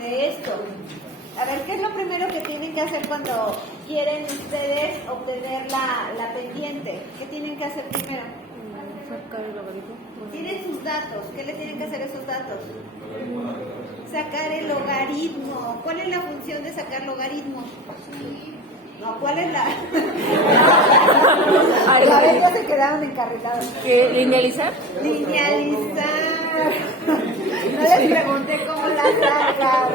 de esto. A ver, ¿qué es lo primero que tienen que hacer cuando quieren ustedes obtener la pendiente? ¿Qué tienen que hacer primero? Sacar el logaritmo. Tienen sus datos. ¿Qué le tienen que hacer a esos datos? Sacar el logaritmo. ¿Cuál es la función de sacar logaritmo? No, ¿cuál es la? A ver, ya se quedaron encarrilados. ¿Qué? ¿Linealizar? Linealizar. No les pregunté cómo la sacan.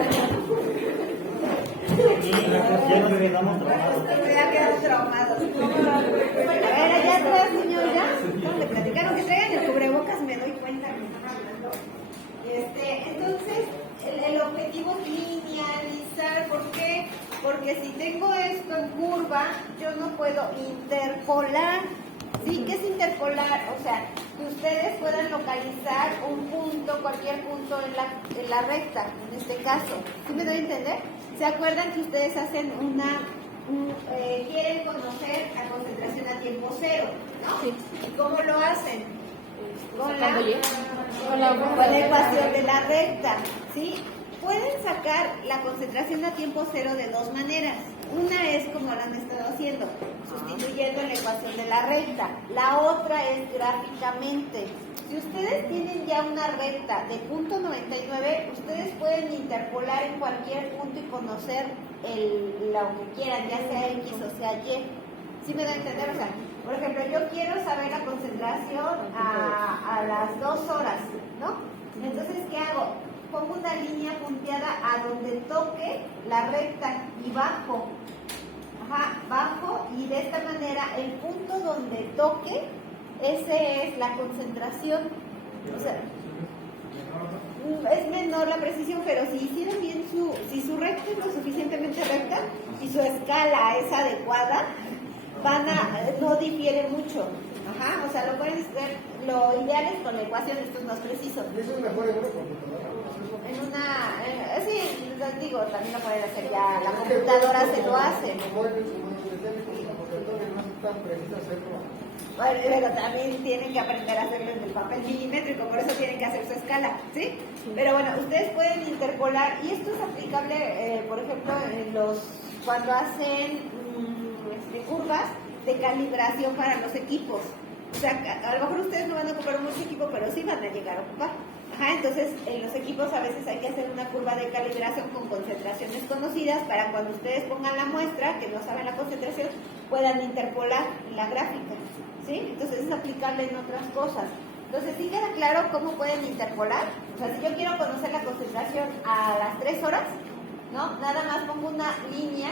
Ya quedaron traumados. A ver, allá atrás, señor, ya. No, le platicaron que traigan el cubrebocas, me doy cuenta que están hablando. Entonces, el objetivo es linealizar. ¿Por qué? Porque si tengo esto en curva, yo no puedo interpolar. ¿Sí? ¿Qué es interpolar? O sea, que ustedes puedan localizar un punto, cualquier punto en la recta, en este caso. ¿Sí me doy a entender? ¿Se acuerdan que ustedes hacen quieren conocer la concentración a tiempo cero, ¿no? Sí. ¿Y cómo lo hacen? Con la ecuación de la recta, ¿sí? Pueden sacar la concentración a tiempo cero de dos maneras. Una es como lo han estado haciendo, sustituyendo la ecuación de la recta. La otra es gráficamente. Si ustedes tienen ya una recta de punto 99, ustedes pueden interpolar en cualquier punto y conocer lo que quieran, ya sea X o sea Y. ¿Sí me da a entender? O sea, por ejemplo, yo quiero saber la concentración a las 2 horas, ¿no? Entonces, ¿qué hago? Pongo una línea punteada a donde toque la recta y bajo. Bajo, y de esta manera el punto donde toque, ese es la concentración. O sea, es menor la precisión, pero si hicieron bien si su recta es lo suficientemente recta y su escala es adecuada, no difiere mucho. O sea, lo pueden hacer, lo ideal es con la ecuación, esto es más preciso. ¿Y eso es mejor en una computadora? Sí, les digo, también lo pueden hacer ya, la computadora se lo hace. Bueno, pero también tienen que aprender a hacerlo en el papel milimétrico, por eso tienen que hacer su escala, ¿sí? Pero bueno, ustedes pueden interpolar, y esto es aplicable, por ejemplo, cuando hacen curvas de calibración para los equipos. O sea, a lo mejor ustedes no van a ocupar mucho equipo, pero sí van a llegar a ocupar. Entonces, en los equipos a veces hay que hacer una curva de calibración con concentraciones conocidas para cuando ustedes pongan la muestra, que no saben la concentración, puedan interpolar la gráfica, ¿sí? Entonces, es aplicable en otras cosas. Entonces, ¿sí queda claro cómo pueden interpolar? O sea, si yo quiero conocer la concentración a las 3 horas, ¿no? Nada más pongo una línea,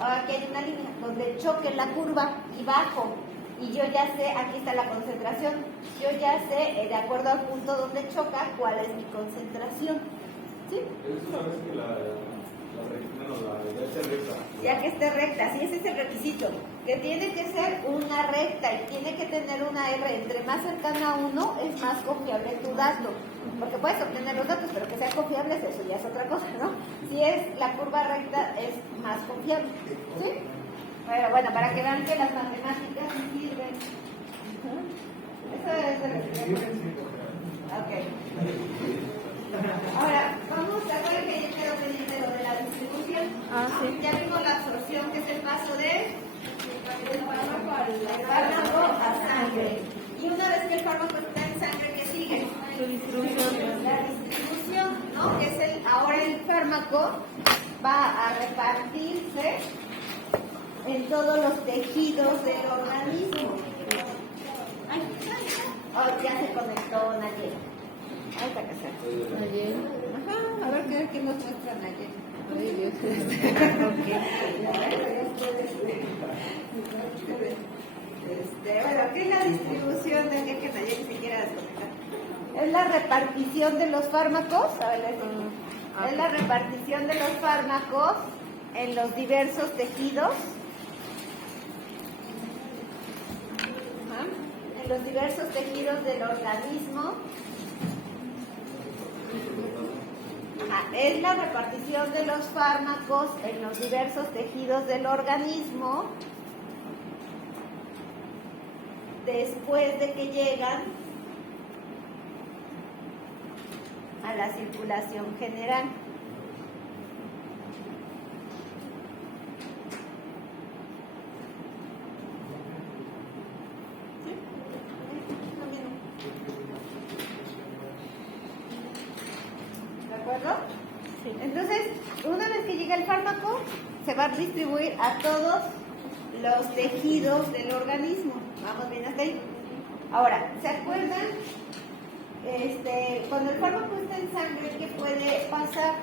aquí hay una línea donde choque la curva y bajo. Y yo ya sé, aquí está la concentración, yo ya sé, de acuerdo al punto donde choca, cuál es mi concentración. ¿Sí? Es una vez que la idea esté recta. Ya que esté recta, sí, ese es el requisito, que tiene que ser una recta y tiene que tener una R. Entre más cercana a 1 es más confiable tu dato, porque puedes obtener los datos, pero que sean confiables, eso ya es otra cosa, ¿no? Si es la curva recta, es más confiable. ¿Sí? Pero bueno, para que vean que las matemáticas sí sirven. Eso es el... Ok. Ahora, vamos a ver que ya quedó pendiente lo de la distribución. Sí. Ya vimos la absorción, que es el paso del fármaco a sangre. Y una vez que el fármaco está en sangre, ¿qué sigue? Su distribución. La distribución, ¿no? Que es ahora el fármaco va a repartirse en todos los tejidos del organismo. Ya se conectó Nayel. Ahí está casada. Ayer. A ver qué nos muestra Nayel. Ay, Dios. Bueno, ¿qué es la distribución de que Nayel se quiera desconectar? Es la repartición de los fármacos. A ver, es la repartición de los fármacos en los diversos tejidos. Los diversos tejidos del organismo. Es la repartición de los fármacos en los diversos tejidos del organismo después de que llegan a la circulación general. ¿cierto? Sí. Entonces, una vez que llega el fármaco, se va a distribuir a todos los tejidos del organismo. ¿Vamos bien hasta ahí? Ahora, ¿se acuerdan? Cuando el fármaco está en sangre, ¿qué puede pasar?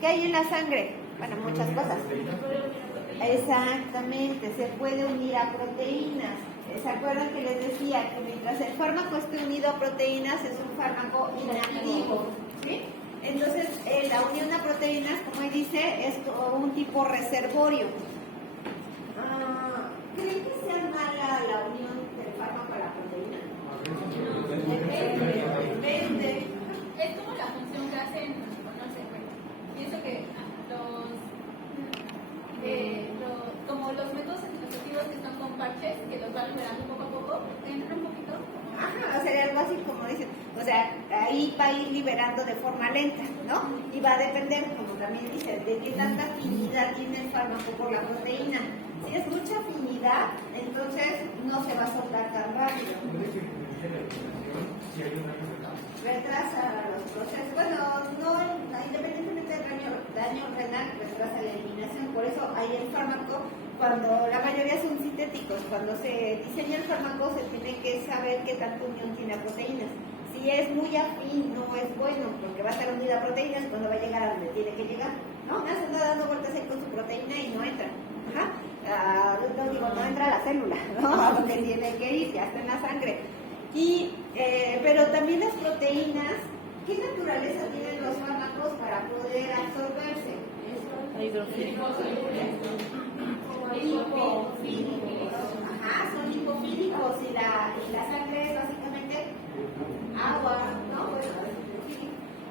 ¿Qué hay en la sangre? Bueno, muchas cosas. Exactamente, se puede unir a proteínas. ¿Se acuerdan que les decía que mientras el fármaco esté unido a proteínas es un fármaco inactivo? ¿Sí? Entonces, la unión a proteínas, como ahí dice, es un tipo reservorio. ¿Creen que sea mala la unión del fármaco a la proteína? Depende. Es como la función que hacen, no sé, bueno, pienso que como los métodos anticonceptivos que están con parches, que los van liberando poco a poco, entran un poquito. Ajá, o sea, algo así como dicen, o sea, ahí va a ir liberando de forma lenta, ¿no? Y va a depender, como también dicen, de qué tanta afinidad tiene el fármaco por la proteína. Si es mucha afinidad, entonces no se va a soltar tan rápido. Retrasa los procesos. Bueno, no, independientemente del daño renal, retrasa la eliminación. Por eso hay el fármaco, cuando la mayoría son sintéticos, cuando se diseña el fármaco se tiene que saber qué tanta unión tiene a proteínas. Si es muy afín, no es bueno, porque va a estar unida a proteínas cuando va a llegar a donde tiene que llegar. ¿No? Una anda dando vueltas ahí con su proteína y no entra. Ajá. No entra a la célula, ¿no? A donde tiene que ir, ya está en la sangre. Pero también las proteínas, ¿qué naturaleza tienen los fármacos para poder absorberse? Hidrofílicos. Lipofílicos. Ajá, son lipofílicos y la sangre es básicamente agua, ¿no?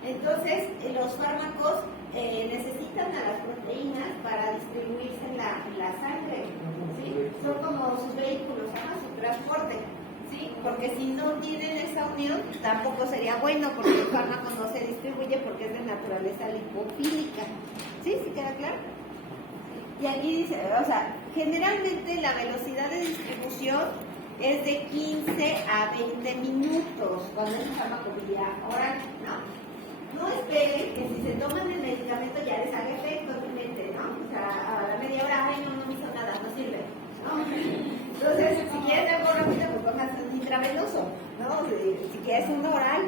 Entonces, los fármacos necesitan a las proteínas para distribuirse en la sangre, ¿sí? Son como sus vehículos, su transporte. ¿Sí? Porque si no tienen esa unión, tampoco sería bueno, porque el fármaco no se distribuye porque es de naturaleza lipofílica. ¿Sí? ¿Sí queda claro? Y aquí dice, o sea, generalmente la velocidad de distribución es de 15 a 20 minutos cuando es un fármaco vía oral, ¿no? No esperen que si se toman el medicamento ya les haga efecto realmente, ¿no? O sea, a la media hora, ay, no me hizo nada, no sirve, ¿no? Entonces, si quieren algo rápido, pues pónganse un intravenoso, ¿no? Si quieres un oral,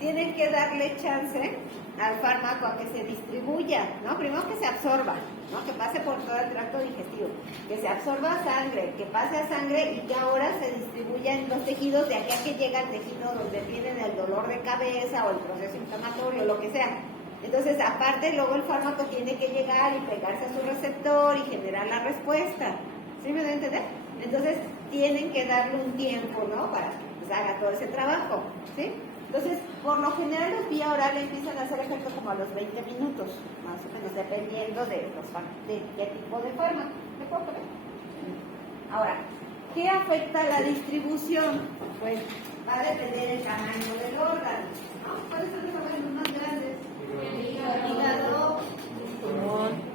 tienen que darle chance al fármaco a que se distribuya, ¿no? Primero que se absorba, ¿no? Que pase por todo el tracto digestivo, que se absorba a sangre, que pase a sangre y que ahora se distribuya en los tejidos de aquí a que llega al tejido donde tienen el dolor de cabeza o el proceso inflamatorio, lo que sea. Entonces, aparte, luego el fármaco tiene que llegar y pegarse a su receptor y generar la respuesta. ¿Sí me da a entender? Entonces, tienen que darle un tiempo, ¿no? Para que pues, haga todo ese trabajo, ¿sí? Entonces, por lo general, los vía oral empiezan a hacer efecto como a los 20 minutos, más o menos, dependiendo de qué tipo de fármaco. ¿Me puedo poner? Ahora, ¿qué afecta la distribución? Pues va a depender del tamaño del órgano, ¿no? ¿Cuáles son los órganos más grandes? El hígado,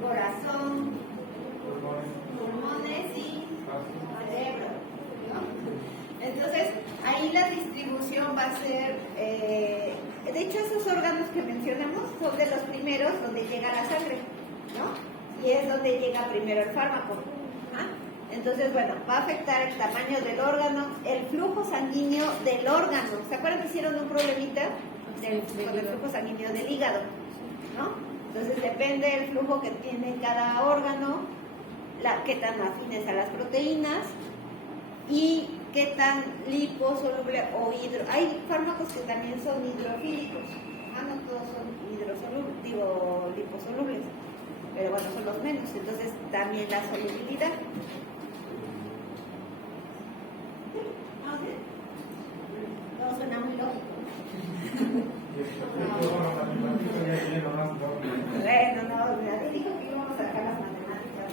corazón, pulmones y cerebro, ¿no? Entonces, ahí la distribución va a ser, de hecho esos órganos que mencionamos son de los primeros donde llega la sangre, ¿no? Y es donde llega primero el fármaco. ¿Ah? Entonces, bueno, va a afectar el tamaño del órgano, el flujo sanguíneo del órgano. ¿Se acuerdan que hicieron un problemita con el flujo sanguíneo del hígado? ¿No? Entonces depende del flujo que tiene cada órgano, qué tan afines a las proteínas y qué tan liposoluble o hay fármacos que también son hidrofílicos, no todos son liposolubles, pero bueno, son los menos, entonces también la solubilidad. No suena muy lógico. Bueno, no, nadie dijo que íbamos a sacar las matemáticas.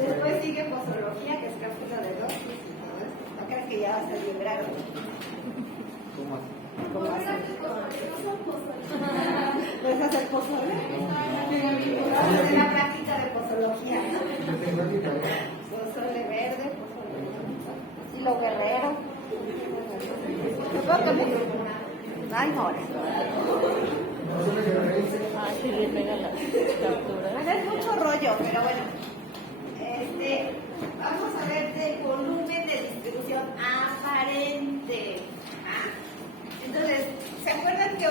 Después sigue posología, que es capítulo de 2 y todo esto. No crees que ya va a ser librado. ¿Cómo hacer? ¿Puedes hacer pozole? Vamos a hacer la práctica de posología, ¿no? Pozole verde, pozole estilo guerrero. ¿Me puedo cambiar? Ay, no. Ah, sí, le pega las capturas. Bueno, es mucho rollo, pero bueno. Vamos a ver del volumen de distribución aparente. ¿Ah? Entonces, ¿se acuerdan que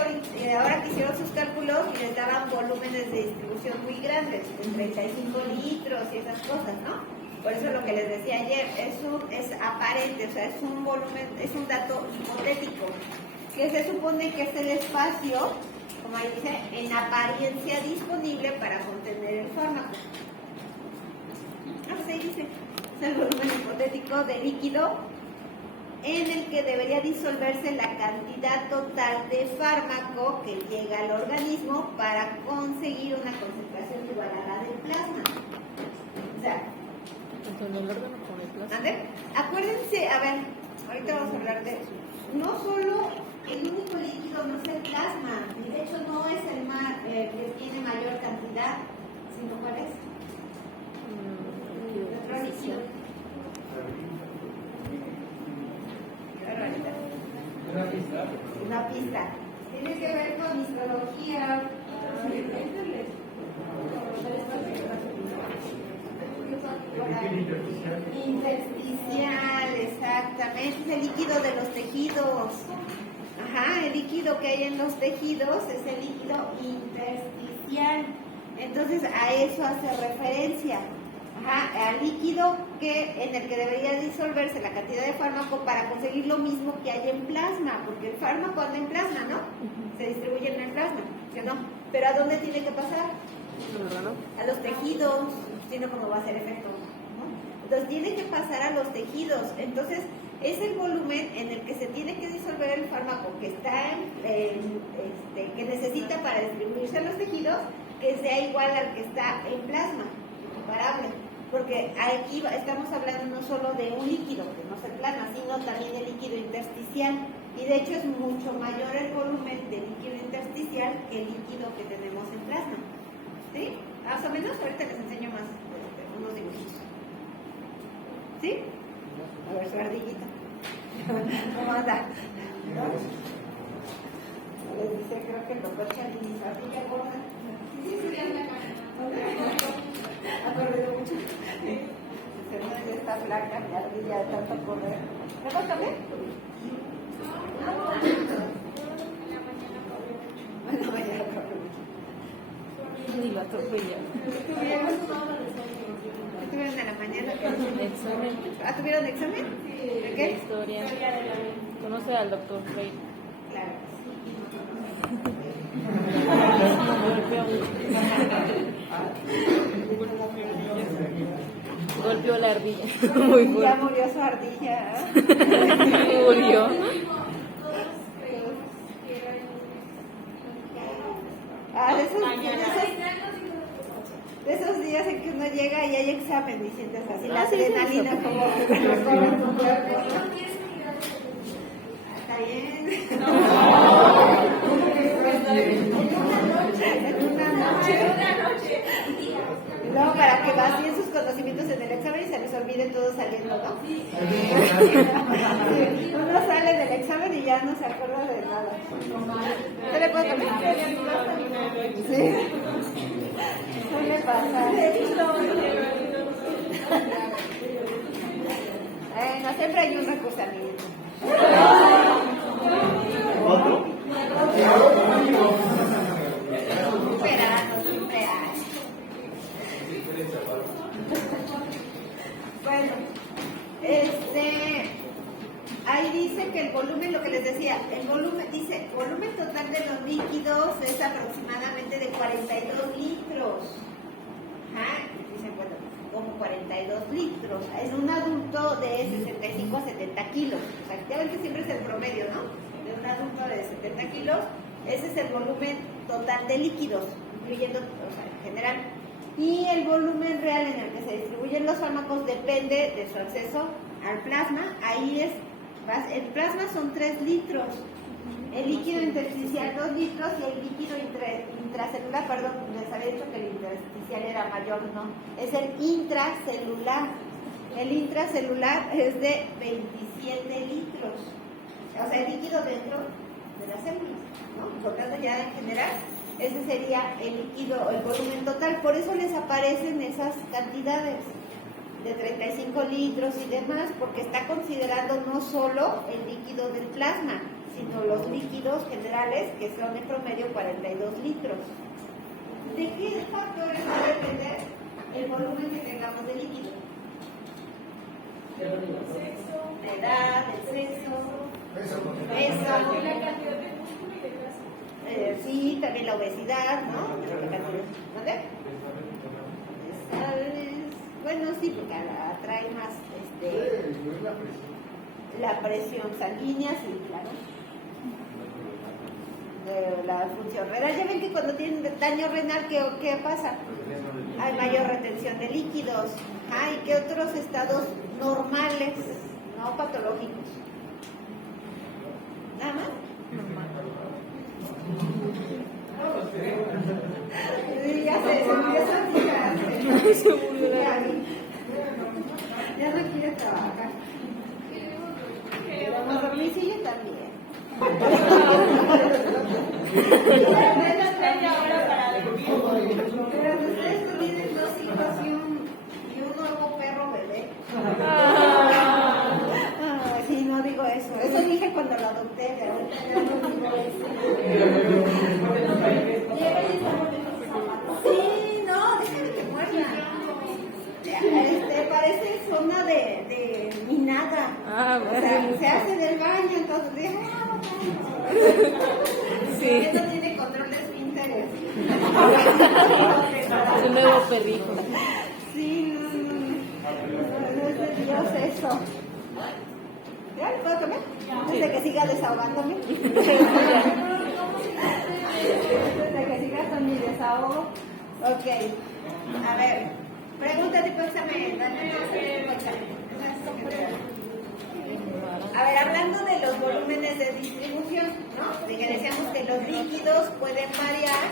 ahora que hicieron sus cálculos y les daban volúmenes de distribución muy grandes, de 35 litros y esas cosas, ¿no? Por eso lo que les decía ayer, es aparente, o sea, es un volumen, es un dato hipotético, que se supone que es el espacio, como ahí dice, en apariencia disponible para contener el fármaco. No, pues ahí dice, es el volumen hipotético de líquido en el que debería disolverse la cantidad total de fármaco que llega al organismo para conseguir una concentración igual a la del plasma. O sea, Entonces, en el órgano con el plasma. ¿ande? Acuérdense, a ver, ahorita vamos a hablar de eso. No solo el único líquido no es el plasma, y de hecho no es el mar que tiene mayor cantidad, sino cuál es. Otro líquido. Una pista. Tiene que ver con histología. Intersticial, exactamente. Es el líquido de los tejidos. Ajá, el líquido que hay en los tejidos es el líquido intersticial. Entonces a eso hace referencia. Ajá, al líquido en el que debería disolverse la cantidad de fármaco para conseguir lo mismo que hay en plasma, porque el fármaco anda en plasma, ¿no? Se distribuye en el plasma, ¿sí o no? Pero ¿a dónde tiene que pasar? A los tejidos, sino cómo va a hacer efecto, ¿no? Entonces tiene que pasar a los tejidos. Entonces es el volumen en el que se tiene que disolver el fármaco que está que necesita para distribuirse a los tejidos, que sea igual al que está en plasma, comparable. Porque aquí estamos hablando no solo de un líquido, que no es el plasma, sino también el líquido intersticial. Y de hecho es mucho mayor el volumen del líquido intersticial que el líquido que tenemos en plasma. ¿Sí? Más o menos, ahorita les enseño más unos dibujitos. ¿Sí? A ver, su ardillita. ¿Cómo anda? ¿No? Les dice, creo que el doctor Charly, su ardilla gorda. Sí, sí, ya ha corrido mucho. Se ve esta flaca, la ardilla de tanto correr. ¿Me vas a ver? Bueno, mañana corre mucho. Ni lo atropella. ¿Tuvieron en la mañana? Examen. ¿Ah, tuvieron examen? ¿De qué? Historia. Conoce al doctor Frey. Claro. Golpeó la ardilla. Muy fuerte. Ya murió su ardilla. Murió. Ah, de esos días en que uno llega y hay examen y sientes así la adrenalina como recorre tu cuerpo. Está bien. En una noche. Y luego para que vacíen sus conocimientos en el examen y se les olvide todo saliendo, ¿no? Sí. Uno sale del examen y ya no se acuerda de nada. ¿Qué le puedo comentar? Sí. Suele pasar. No, siempre hay un recusamiento. Siempre hay. Bueno, ahí dice que el volumen, lo que les decía, el volumen total de los líquidos es aproximadamente de 42 litros. Ajá, dicen, bueno, como 42 litros. En un adulto de 65 a 70 kilos. O sea, ya ven que siempre es el promedio, ¿no? De un adulto de 70 kilos, ese es el volumen total de líquidos, incluyendo, o sea, en general. Y el volumen real en el que se distribuyen los fármacos depende de su acceso al plasma. Ahí el plasma son 3 litros, el líquido intersticial 2 litros y el líquido intracelular, perdón, les había dicho que el intersticial era mayor, no, es el intracelular. El intracelular es de 27 litros, o sea, el líquido dentro de las células, ¿no? Por tanto, ya en general, ese sería el líquido, el volumen total. Por eso les aparecen esas cantidades de 35 litros y demás, porque está considerando no solo el líquido del plasma, sino los líquidos generales, que son en promedio 42 litros. ¿De qué factores va a depender el volumen que tengamos de líquido? La edad, el sexo, peso, La cantidad de músculo y de grasa. sí, también la obesidad, ¿no? ¿Vale? Bueno, sí, porque atrae más la presión sanguínea, sí, claro. La función renal. Ya ven que cuando tienen daño renal, ¿qué pasa? Hay mayor retención de líquidos. ¿Y qué otros estados normales, no patológicos? ¿Nada más? Sí, ya se empieza a fijar. Ya no quiere trabajar. Queremos dormir, sí, yo también. Menos media hora para dormir. Pero ustedes tuvieron 2 hijos y un nuevo perro bebé. Sí, no digo eso. Eso dije cuando lo adopté, pero ahorita ya no digo eso. Sí, no, déjame que muerda. Parece zona de minada. O sea, se hace del baño, entonces Sí. no tiene control de esfínteres. Es un nuevo perrito. Sí, no es de Dios eso. ¿Ya le puedo comer? Antes de que siga desahogándome. Antes de que siga con mi desahogo. Ok. A ver, pregunta tipo examen. A ver, hablando de los volúmenes de distribución, ¿no? De que decíamos que los líquidos pueden variar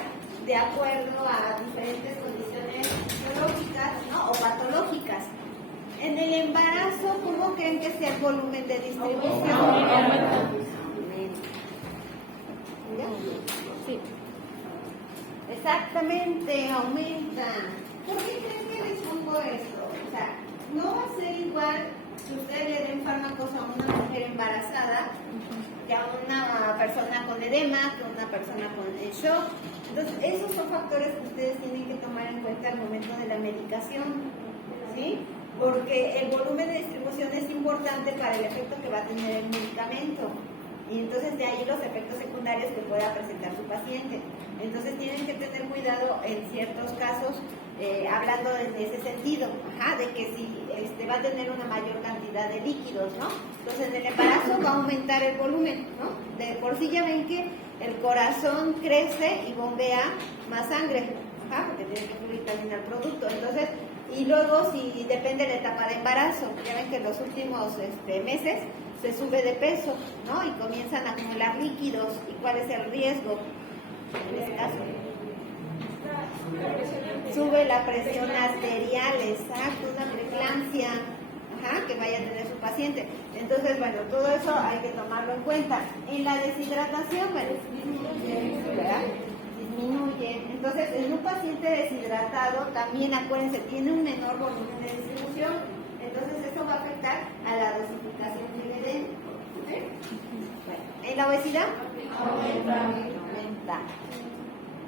de acuerdo a diferentes condiciones biológicas, ¿no? O patológicas. En el embarazo, ¿cómo creen que sea el volumen de distribución? Aumenta. ¿Ya? Sí. Exactamente, aumenta. ¿Por qué creen que les pongo esto? O sea, no va a ser igual si ustedes le den fármacos a una mujer embarazada que a una persona con edema, que a una persona con shock. Entonces, esos son factores que ustedes tienen que tomar en cuenta al momento de la medicación, ¿sí? Porque el volumen de distribución es importante para el efecto que va a tener el medicamento. Y entonces de ahí los efectos secundarios que pueda presentar su paciente. Entonces tienen que tener cuidado en ciertos casos, hablando desde ese sentido, de que si va a tener una mayor cantidad de líquidos, ¿no? Entonces en el embarazo va a aumentar el volumen, ¿no? De por sí ya ven que el corazón crece y bombea más sangre, porque tiene que fluir también al producto. Entonces, y luego si depende de la etapa de embarazo, ya ven que en los últimos meses se sube de peso, ¿no? Y comienzan a acumular líquidos. ¿Y cuál es el riesgo en este caso? Sube la presión arterial, exacto, una preeclampsia, que vaya a tener su paciente. Entonces, bueno, todo eso hay que tomarlo en cuenta. En la deshidratación, bueno, ¿verdad? Disminuye. Entonces, en un paciente deshidratado, también acuérdense, tiene un menor volumen de distribución. Entonces, eso va a afectar a la dosificación que le den. ¿Okay? Bueno, ¿en la obesidad? Aumenta.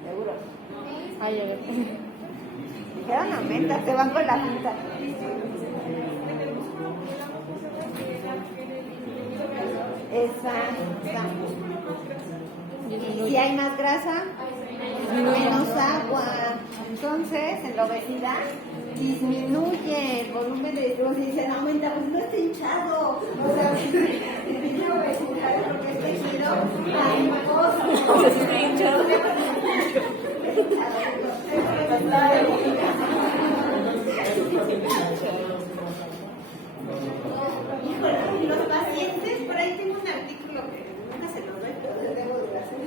¿Seguros? Ay, a ver. Dijeron aumenta, te van con la pinta. Exacto. Y si hay más grasa, menos agua. Entonces, en la obesidad disminuye el volumen de distribución. Dicen, aumenta, pues no está hinchado. O sea, si tiene obesidad es porque está tejido, hay cosas. Está hinchado. Híjole, y los pacientes, por ahí tengo un artículo que nunca se los doy, pero les debo de hacer.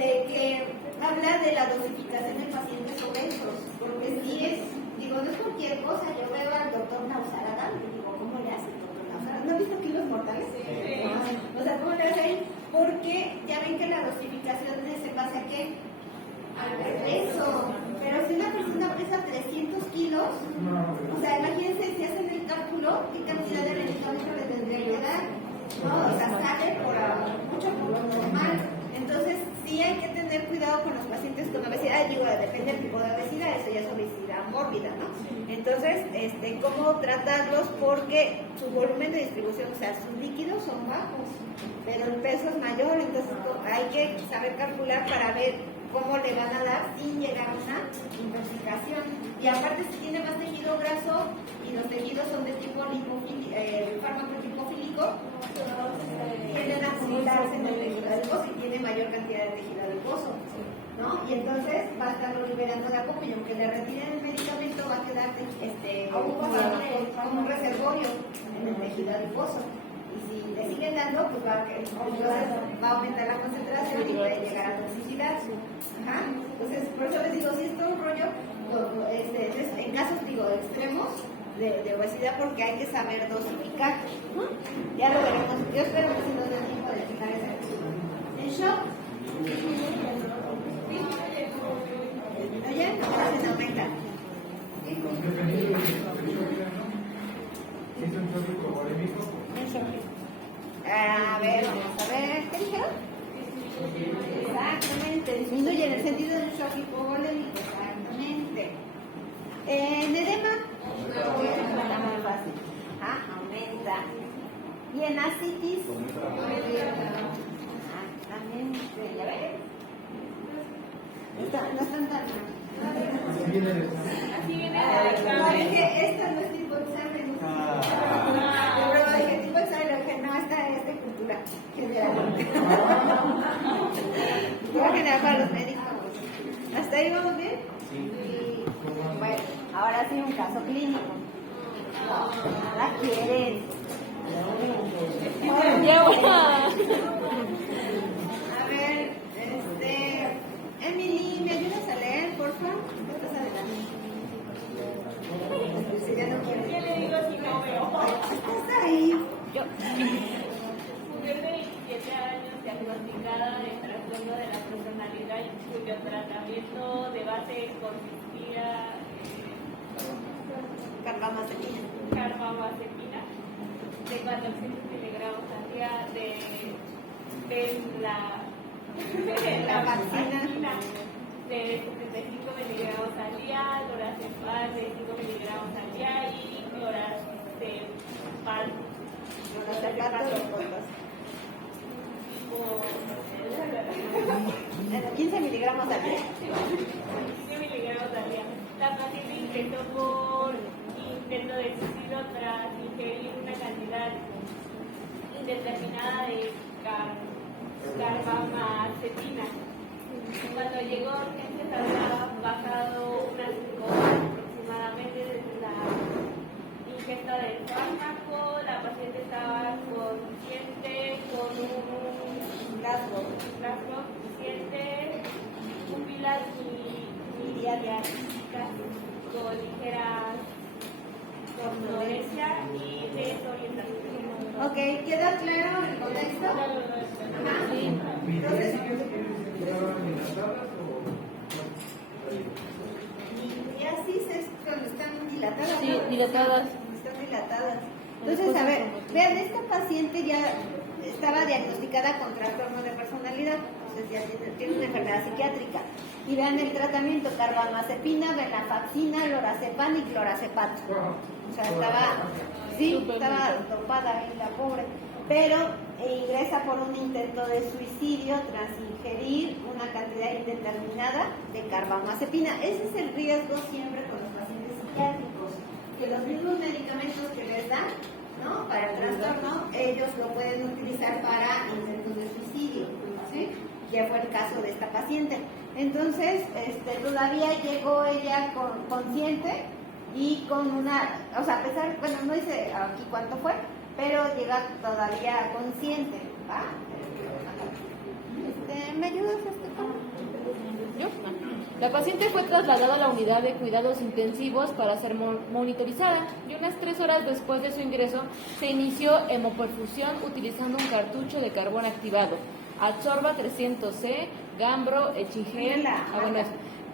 Que habla de la dosificación en pacientes obesos, porque si es, digo, no es cualquier cosa. Yo veo al doctor Nausarada y digo, ¿cómo le hace el doctor Nausarada? ¿No has visto aquí los mortales? O sea, ¿cómo le hace ahí? Porque ya ven que la dosificación es en base a qué? Al peso. Pero si una persona pesa 300 kilos, o sea, imagínense si hacen el cálculo, ¿qué cantidad de medicamento le tendría que dar? ¿No? O sea, sale por mucho por lo normal. Entonces, sí hay que tener cuidado con los pacientes con obesidad. Digo, depende del tipo de obesidad, eso ya es obesidad mórbida, ¿no? Entonces, ¿cómo tratarlos? Porque su volumen de distribución, o sea, sus líquidos son bajos, pero el peso es mayor, entonces hay que saber calcular para ver cómo le van a dar sin llegar a una intoxicación. Y aparte, si tiene más tejido graso y los tejidos son de tipo lipofílico, fármaco lipofílico, tienden a acumularse en el tejido adiposo y tiene mayor cantidad de tejido adiposo, ¿no? Y entonces va a estarlo liberando de a poco y aunque le retiren el medicamento va a quedar como un reservorio en el tejido adiposo. Y si le siguen dando, pues va a aumentar la concentración y puede llegar a toxicidad. Ajá. Entonces, por eso les digo, si es todo un rollo, en casos, extremos de obesidad, porque hay que saber dosificar. Ya lo veremos. Yo espero que si nos dé tiempo de fijar esa. ¿En shock? ¿Oye? Ahora se aumenta. A ver, ¿qué dijeron? Exactamente, disminuye en el sentido de un shock hipovolémico, exactamente. En edema, está muy fácil. Aumenta. Y en ascitis, exactamente, ¿ya ven? No están tan Así viene el no, examen. dije, esta no es tipo examen. Pero dije, tipo examen, dije, no, esta es de cultura general. Cultura general para los médicos. ¿Hasta ahí vamos bien? Sí. Bueno, ahora sí un caso clínico. No la quieren. A ver, Emily, ¿me ayudas a leer, por favor? Estás adelante. Si ya no quiero. ¿Qué le digo si no veo? Estás ahí. Mujer de 27 años diagnosticada de trastorno de la personalidad y cuyo tratamiento de base consistía carbamazepina de 400 miligramos al día de la vacina de 75 miligramos al día, lorazepam de 5 miligramos al día y lorazepam. 15 miligramos al día. 15 miligramos al día. La paciente ingresó por intento de suicidio tras ingerir una cantidad indeterminada de carbamazepina. Cuando llegó a urgencias había bajado unas 5 horas aproximadamente desde la ingesta del fármaco. La paciente estaba consciente con un rasgo consciente, pupilas miriáticas con ligeras somnolencia y desorientación. Ok, ¿queda claro el contexto? Ajá. Entonces, miriasis es cuando están dilatadas. Sí, ¿no? dilatadas. Están dilatadas. Entonces, a ver, vean, esta paciente ya estaba diagnosticada con trastorno de personalidad, entonces ya tiene una enfermedad psiquiátrica. Y vean el tratamiento: carbamazepina, venlafaxina, lorazepam y clorazepam. O sea, estaba dopada ahí la pobre, pero ingresa por un intento de suicidio tras ingerir una cantidad indeterminada de carbamazepina. Ese es el riesgo siempre con los pacientes psiquiátricos, que los mismos medicamentos que les dan, ¿no?, para el trastorno, ellos lo pueden utilizar para intentos de suicidio, ¿sí? Ya fue el caso de esta paciente. Entonces, todavía llegó ella consciente y con una, o sea, a pesar, bueno, no dice aquí cuánto fue, pero llega todavía consciente, ¿va? ¿Me ayudas, Estefan? ¿Yo? La paciente fue trasladada a la unidad de cuidados intensivos para ser monitorizada y unas 3 horas después de su ingreso se inició hemoperfusión utilizando un cartucho de carbón activado, Adsorba 300C, Gambro, Echingel,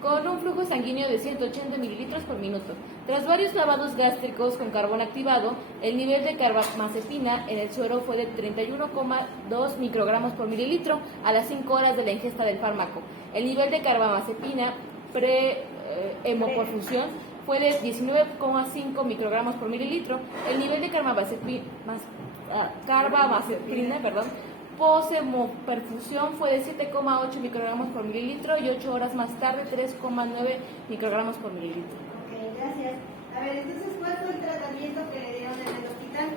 con un flujo sanguíneo de 180 mililitros por minuto. Tras varios lavados gástricos con carbón activado, el nivel de carbamazepina en el suero fue de 31,2 microgramos por mililitro a las 5 horas de la ingesta del fármaco. El nivel de carbamazepina pre-hemoperfusión fue de 19,5 microgramos por mililitro. El nivel de carbamazepina post-hemoperfusión fue de 7,8 microgramos por mililitro y 8 horas más tarde 3,9 microgramos por mililitro. Ok, gracias. A ver, entonces, ¿cuál fue el tratamiento que le dieron en el hospital?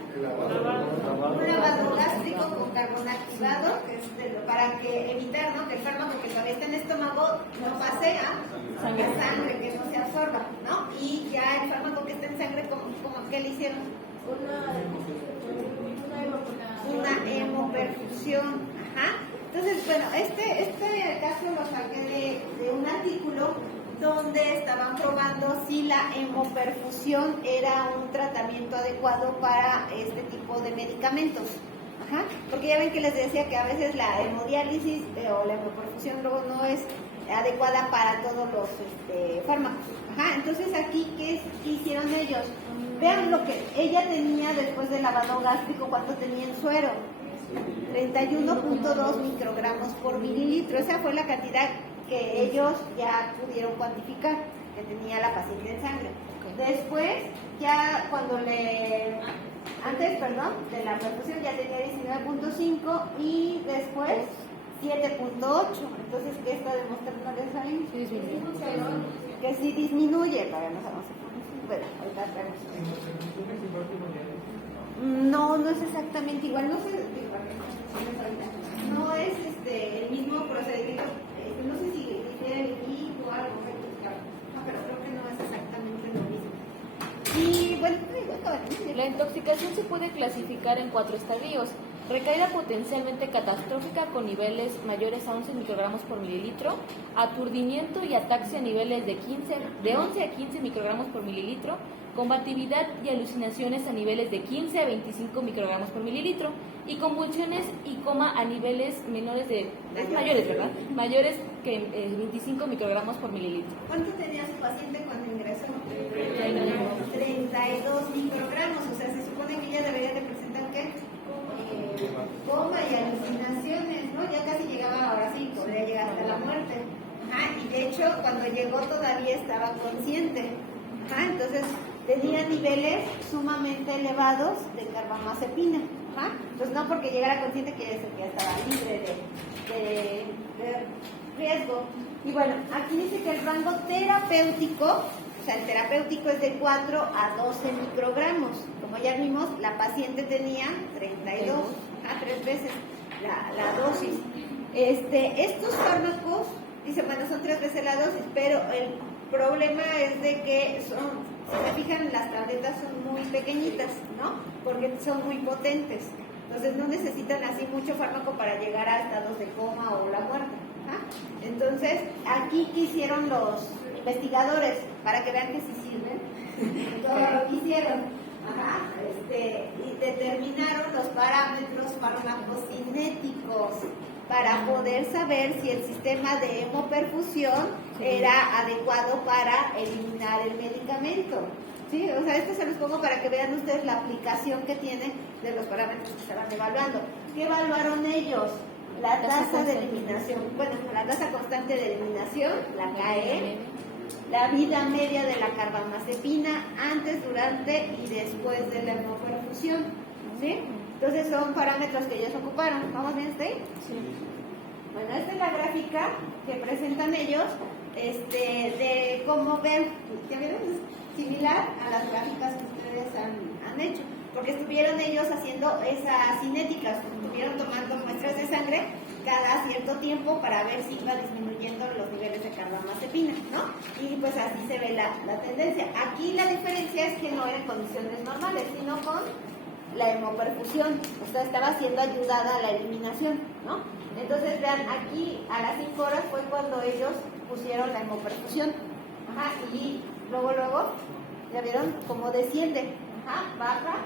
Un lavado gástrico con carbón activado, que es para que evitar, ¿no?, que el fármaco que todavía está en el estómago no pase a sangre, que no se absorba, ¿no? Y ya el fármaco que está en sangre, ¿qué le hicieron? Una hemoperfusión. Ajá. Entonces, bueno, este caso lo saqué de un artículo donde estaban probando si la hemoperfusión era un tratamiento adecuado para este tipo de medicamentos. Ajá. Porque ya ven que les decía que a veces la hemodiálisis o la hemoperfusión luego no es adecuada para todos los fármacos. Ajá. Entonces aquí, ¿qué hicieron ellos? Vean lo que ella tenía después del lavado gástrico, cuánto tenía en suero. 31.2 microgramos por mililitro. Esa fue la cantidad que ellos ya pudieron cuantificar que tenía la paciente en sangre. Después, ya antes de la perfusión ya tenía 19.5 y después 7.8. Entonces, ¿qué está demostrándoles ahí? Que sí disminuye, para no sabemos. Bueno, ahorita vemos. No es exactamente igual, no sé, no es el mismo procedimiento, no sé si difiere el equipo o algo, pero creo que no es exactamente lo mismo. Y bueno, la intoxicación se puede clasificar en 4 estadios: recaída potencialmente catastrófica con niveles mayores a 11 microgramos por mililitro, aturdimiento y ataxia a niveles de 11 a 15 microgramos por mililitro, combatividad y alucinaciones a niveles de 15 a 25 microgramos por mililitro, y convulsiones y coma a niveles mayores, ¿verdad? Mayores que 25 microgramos por mililitro. ¿Cuánto tenía su paciente cuando ingresó? 32 microgramos, o sea, se supone que ella debería de presentar ¿qué? Coma y alucinaciones, ¿no? Ya casi llegaba, ahora sí, podría llegar hasta la muerte. Ajá, y de hecho, cuando llegó todavía estaba consciente. Ajá, entonces tenía niveles sumamente elevados de carbamazepina. Ajá, entonces no porque llegara consciente quiere decir que ya estaba libre de riesgo. Y bueno, aquí dice que el rango terapéutico, o sea, el terapéutico es de 4 a 12 microgramos. Como ya vimos, la paciente tenía 32, a 3 veces la dosis. Estos fármacos, dice, bueno, son 3 veces la dosis, pero el problema es de que si se fijan, las tabletas son muy pequeñitas, ¿no? Porque son muy potentes. Entonces no necesitan así mucho fármaco para llegar a estados de coma o la muerte. ¿Ah? Entonces, aquí ¿qué hicieron los investigadores? Para que vean que sí sirven todo lo que hicieron. Ajá, y determinaron los parámetros farmacocinéticos para poder saber si el sistema de hemoperfusión era adecuado para eliminar el medicamento. ¿Sí? O sea, esto se los pongo para que vean ustedes la aplicación que tiene de los parámetros que estaban evaluando. ¿Qué evaluaron ellos? La tasa de eliminación, bueno, la tasa constante de eliminación, la KE, la vida media de la carbamazepina antes, durante y después de la hemoperfusión, ¿sí? Entonces son parámetros que ellos ocuparon. ¿Vamos bien, Stey? Sí. Bueno, esta es la gráfica que presentan ellos, de cómo ven, ¿ya vieron? Es similar a las gráficas que ustedes han hecho, porque estuvieron ellos haciendo esas cinéticas, estuvieron tomando muestras de sangre cada cierto tiempo para ver si iba disminuyendo los niveles de carbamazepina, ¿no? Y pues así se ve la tendencia. Aquí la diferencia es que no era en condiciones normales, sino con la hemoperfusión, o sea, estaba siendo ayudada a la eliminación, ¿no? Entonces, vean, aquí a las 5 horas fue cuando ellos pusieron la hemoperfusión. Ajá, y luego, ¿ya vieron? Como desciende. Ajá, baja.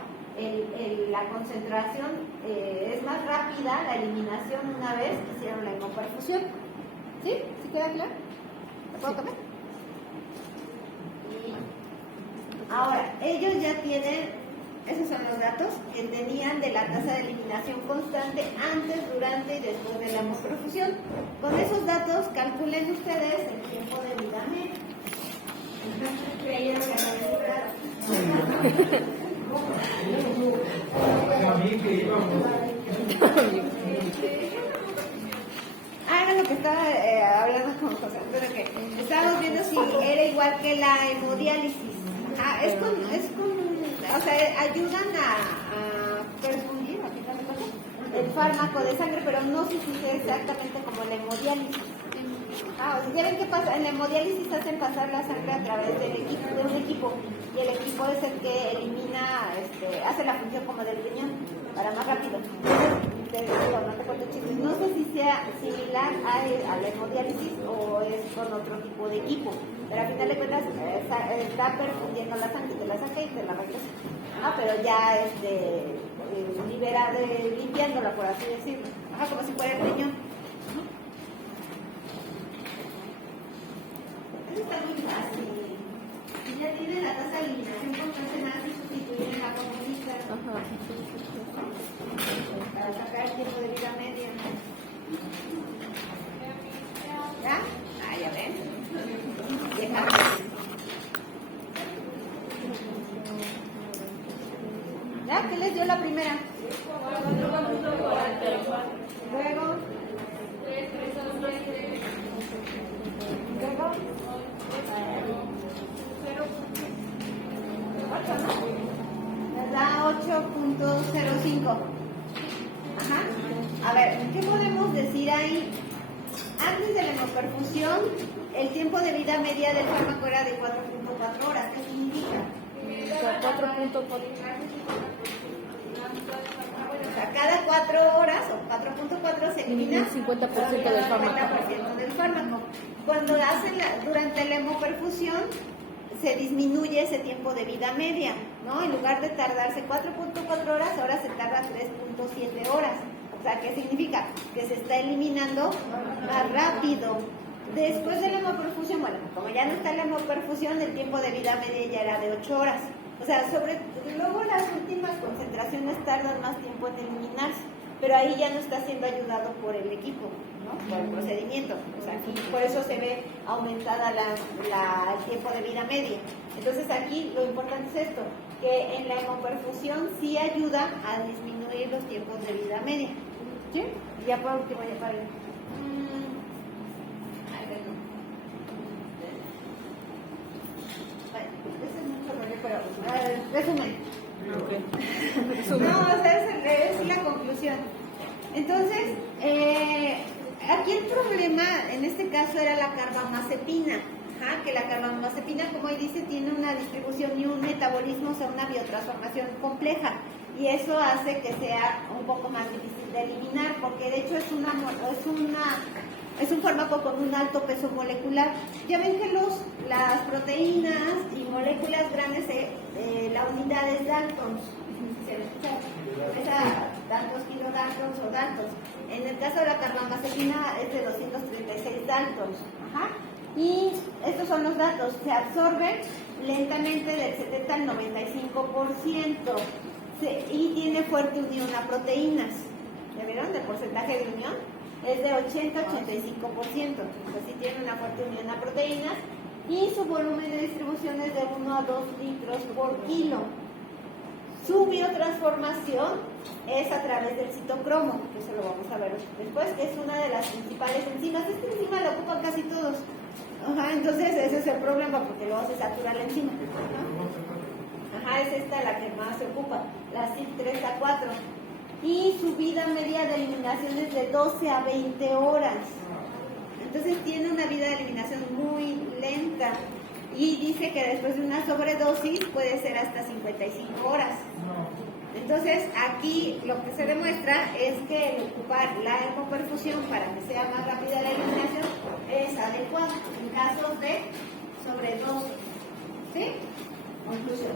La concentración es más rápida, la eliminación una vez que hicieron la hemoperfusión. ¿Sí? ¿Sí queda claro? ¿Lo puedo tomar? Y ahora, ellos ya tienen, esos son los datos que tenían de la tasa de eliminación constante antes, durante y después de la hemoperfusión. Con esos datos calculen ustedes el tiempo de vida medio. Creyeron que no había logrado. Era lo que estaba hablando con José Antonio, que estábamos viendo si era igual que la hemodiálisis. O sea, ayudan a perfundir, a quitarle cosas, el fármaco de sangre, pero no sé si es exactamente como la hemodiálisis. ¿Ya ven qué pasa? En la hemodiálisis hacen pasar la sangre a través de un equipo, y el equipo es el que elimina, hace la función como del riñón, para más rápido. No sé si sea similar a la hemodiálisis o es con otro tipo de equipo, pero al final de cuentas está perfundiendo la sangre, te la saca y te la regresa. Pero ya limpiándola, por así decirlo. Como si fuera el riñón. Está muy fácil. Si ya tiene la tasa de eliminación constante, nada se sustituye en la comunista para sacar el tiempo de vida media. ¿Ya? Ya ven. ¿Ya? ¿Qué les dio la primera? Luego. Nos da 8.05. A ver, ¿qué podemos decir ahí? Antes de la hemoperfusión, el tiempo de vida media del fármaco era de 4.4 horas. ¿Qué significa? 4.4. O sea, cada 4 horas o 4.4 se elimina el 50% del fármaco. Cuando hacen durante la hemoperfusión, se disminuye ese tiempo de vida media, ¿no? En lugar de tardarse 4.4 horas, ahora se tarda 3.7 horas. O sea, ¿qué significa? Que se está eliminando más rápido. Después de la hemoperfusión, bueno, como ya no está la hemoperfusión, el tiempo de vida media ya era de 8 horas. O sea, luego las últimas concentraciones tardan más tiempo en eliminarse, pero ahí ya no está siendo ayudado por el equipo, ¿no? Por el procedimiento. O sea, aquí por eso se ve aumentada el tiempo de vida media. Entonces aquí lo importante es esto, que en la hemoperfusión sí ayuda a disminuir los tiempos de vida media. ¿Sí? Y ya por último, ya para el... Resumen. No, o sea, es la conclusión. Entonces, aquí el problema en este caso era la carbamazepina. Que la carbamazepina, como ahí dice, tiene una distribución y un metabolismo, o sea, una biotransformación compleja. Y eso hace que sea un poco más difícil de eliminar, porque de hecho es un fármaco con un alto peso molecular. Ya ven que las proteínas y moléculas grandes, la unidad es Daltons. ¿Se lo escucharon? Es tantos kilodaltons o Daltons. En el caso de la carbamazepina es de 236 Daltons. Y estos son los datos. Se absorbe lentamente del 70 al 95%. Y tiene fuerte unión a proteínas. ¿Ya vieron? El porcentaje de unión es de 80 a 85%. Así tiene una fuerte unión a proteínas. Y su volumen de distribución es de 1 a 2 litros por kilo. Su biotransformación es a través del citocromo, que eso lo vamos a ver después, que es una de las principales enzimas. Esta enzima la ocupan casi todos. Entonces ese es el problema, porque luego se satura la enzima. Es esta la que más se ocupa, la CYP3A4. Y su vida media de eliminación es de 12 a 20 horas. Entonces tiene una vida de eliminación muy lenta. Y dice que después de una sobredosis puede ser hasta 55 horas. Entonces, aquí lo que se demuestra es que el ocupar la hemoperfusión para que sea más rápida la eliminación es adecuado en casos de sobredosis. ¿Sí? Conclusión.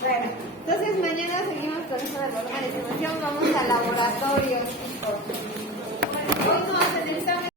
Bueno, entonces mañana seguimos con esto del volumen de distribución. Vamos al laboratorio.